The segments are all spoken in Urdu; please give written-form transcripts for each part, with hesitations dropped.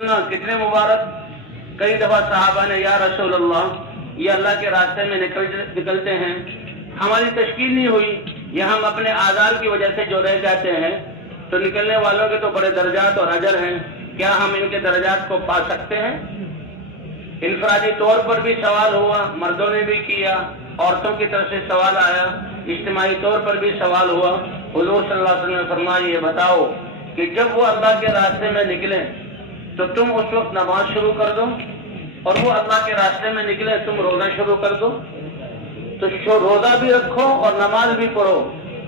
کتنے مبارک. کئی دفعہ صحابہ نے یا رسول اللہ یہ اللہ کے راستے میں نکلتے ہیں، ہماری تشکیل نہیں ہوئی یا ہم اپنے آزار کی وجہ سے جو رہ جاتے ہیں، تو نکلنے والوں کے تو بڑے درجات اور اجر ہیں، کیا ہم ان کے درجات کو پا سکتے ہیں؟ انفرادی طور پر بھی سوال ہوا، مردوں نے بھی کیا، عورتوں کی طرف سے سوال آیا، اجتماعی طور پر بھی سوال ہوا. حضور صلی اللہ علیہ وسلم نے فرمایا یہ بتاؤ کہ جب وہ اللہ کے راستے میں نکلیں تو تم اس وقت نماز شروع کر دو، اور وہ اللہ کے راستے میں نکلے تم روزہ شروع کر دو. تو روزہ بھی رکھو اور نماز بھی پڑھو،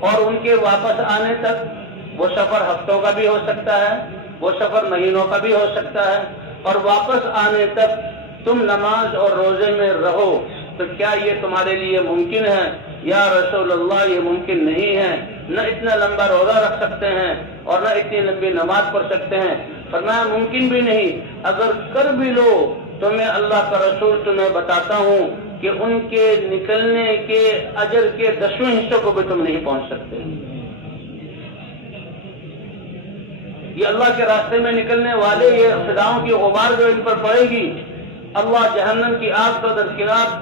اور ان کے واپس آنے تک وہ سفر ہفتوں کا بھی ہو سکتا ہے، وہ سفر مہینوں کا بھی ہو سکتا ہے، اور واپس آنے تک تم نماز اور روزے میں رہو. تو کیا یہ تمہارے لیے ممکن ہے؟ یا رسول اللہ یہ ممکن نہیں ہے، نہ اتنا لمبا روزہ رکھ سکتے ہیں اور نہ اتنی لمبی نماز پڑھ سکتے ہیں. فرمایا ممکن بھی نہیں، اگر کر بھی لو تو میں اللہ کا رسول تمہیں بتاتا ہوں کہ ان کے نکلنے کے اجر کے 10ویں حصوں کو بھی تم نہیں پہنچ سکتے. یہ اللہ کے راستے میں نکلنے والے یہ فضاؤں کی غبار جو ان پر پڑے گی، اللہ جہنم کی آگ کو درکنار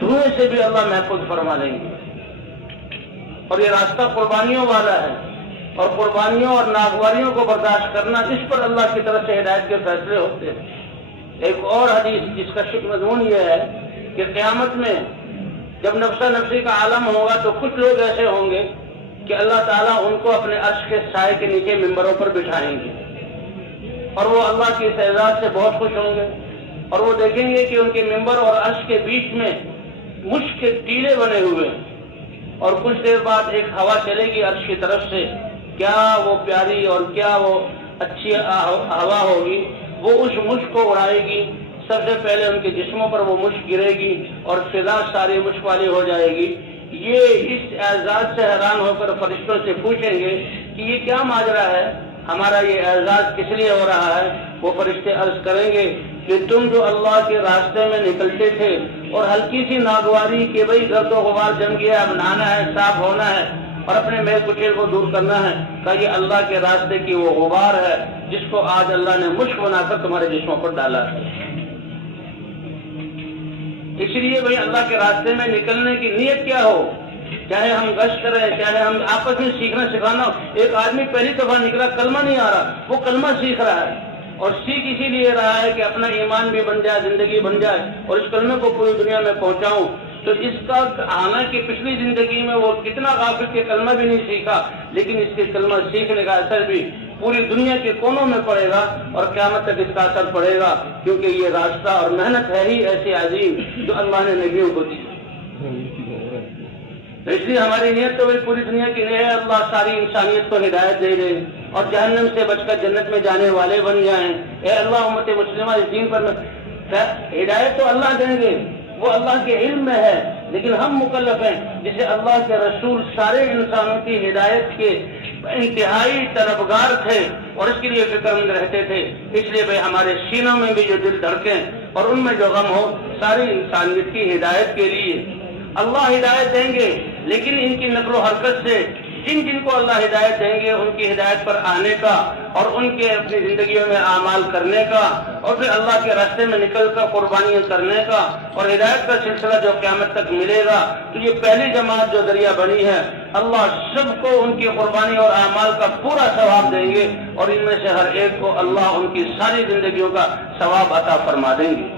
دھوئیں سے بھی اللہ محفوظ فرما لیں گے. اور یہ راستہ قربانیوں والا ہے، اور قربانیوں اور ناگواریوں کو برداشت کرنا، اس پر اللہ کی طرف سے ہدایت کے فیصلے ہوتے ہیں. ایک اور حدیث جس کا مضمون یہ ہے کہ قیامت میں جب نفسا نفسی کا عالم ہوگا تو کچھ لوگ ایسے ہوں گے کہ اللہ تعالیٰ ان کو اپنے عرش کے سائے کے نیچے ممبروں پر بٹھائیں گے، اور وہ اللہ کی اس اعزاز سے بہت خوش ہوں گے، اور وہ دیکھیں گے کہ ان کے ممبر اور عرش کے بیچ میں مشک کے ٹیلے بنے ہوئے ہیں، اور کچھ دیر بعد ایک ہوا چلے گی عرش کی طرف سے، کیا وہ پیاری اور کیا وہ اچھی ہوا ہوگی، وہ اس مشک کو اڑائے گی. سب سے پہلے ان کے جسموں پر وہ مشک گرے گی اور فضا ساری مشک والی ہو جائے گی. یہ اس اعزاز سے حیران ہو کر فرشتوں سے پوچھیں گے کہ یہ کیا ماجرا ہے، ہمارا یہ اعزاز کس لیے ہو رہا ہے؟ وہ فرشتے عرض کریں گے کہ تم جو اللہ کے راستے میں نکلتے تھے اور ہلکی سی ناگواری کہ بھئی گرد و غبار جم گیا، اب نہانا ہے، صاف ہونا ہے اور اپنے میل کچیل کو دور کرنا ہے، کہ یہ اللہ کے راستے کی وہ غبار ہے جس کو آج اللہ نے مشک بنا کر تمہارے جسموں پر ڈالا ہے. اس لیے بھئی اللہ کے راستے میں نکلنے کی نیت کیا ہو، چاہے ہم گشت کریں، چاہے ہم آپس میں سیکھنا سکھانا ہو. ایک آدمی پہلی دفعہ نکلا، کلمہ نہیں آ رہا، وہ کلمہ سیکھ رہا ہے، اور سیکھ اسی لیے رہا ہے کہ اپنا ایمان بھی بن جائے، زندگی بن جائے، اور اس کلمے کو پوری دنیا میں پہنچاؤں. تو اس کا حالانکہ پچھلی زندگی میں وہ کتنا غافل کے کلمہ بھی نہیں سیکھا، لیکن اس کے کلمہ سیکھنے کا اثر بھی پوری دنیا کے کونوں میں پڑے گا، اور قیامت تک اس کا اثر پڑے گا، کیونکہ یہ راستہ اور محنت ہے ہی ایسی عظیم جو اللہ نے نبیوں کو دی. اس لیے ہماری نیت تو پوری دنیا کی نہیں ہے، اللہ ساری انسانیت کو ہدایت دے دے اور جہنم سے بچ کر جنت میں جانے والے بن جائیں. اے اللہ امت مسلمہ اس دین پر ہدایت تو اللہ دیں گے، وہ اللہ کے علم میں ہے، لیکن ہم مکلف ہیں جسے اللہ کے رسول سارے انسانوں کی ہدایت کے انتہائی طلبگار تھے اور اس کے لیے فکر مند رہتے تھے. اس لیے بھائی ہمارے سینوں میں بھی جو دل دھڑکیں اور ان میں جو غم ہو، ساری انسانیت کی ہدایت کے لیے اللہ ہدایت دیں گے. لیکن ان کی نقل و حرکت سے جن کو اللہ ہدایت دیں گے ان کی ہدایت پر آنے کا اور ان کے اپنی زندگیوں میں اعمال کرنے کا، اور پھر اللہ کے راستے میں نکل کر قربانیاں کرنے کا اور ہدایت کا سلسلہ جو قیامت تک ملے گا. تو یہ پہلی جماعت جو ذریعہ بنی ہے، اللہ سب کو ان کی قربانی اور اعمال کا پورا ثواب دیں گے، اور ان میں سے ہر ایک کو اللہ ان کی ساری زندگیوں کا ثواب عطا فرما دیں گے.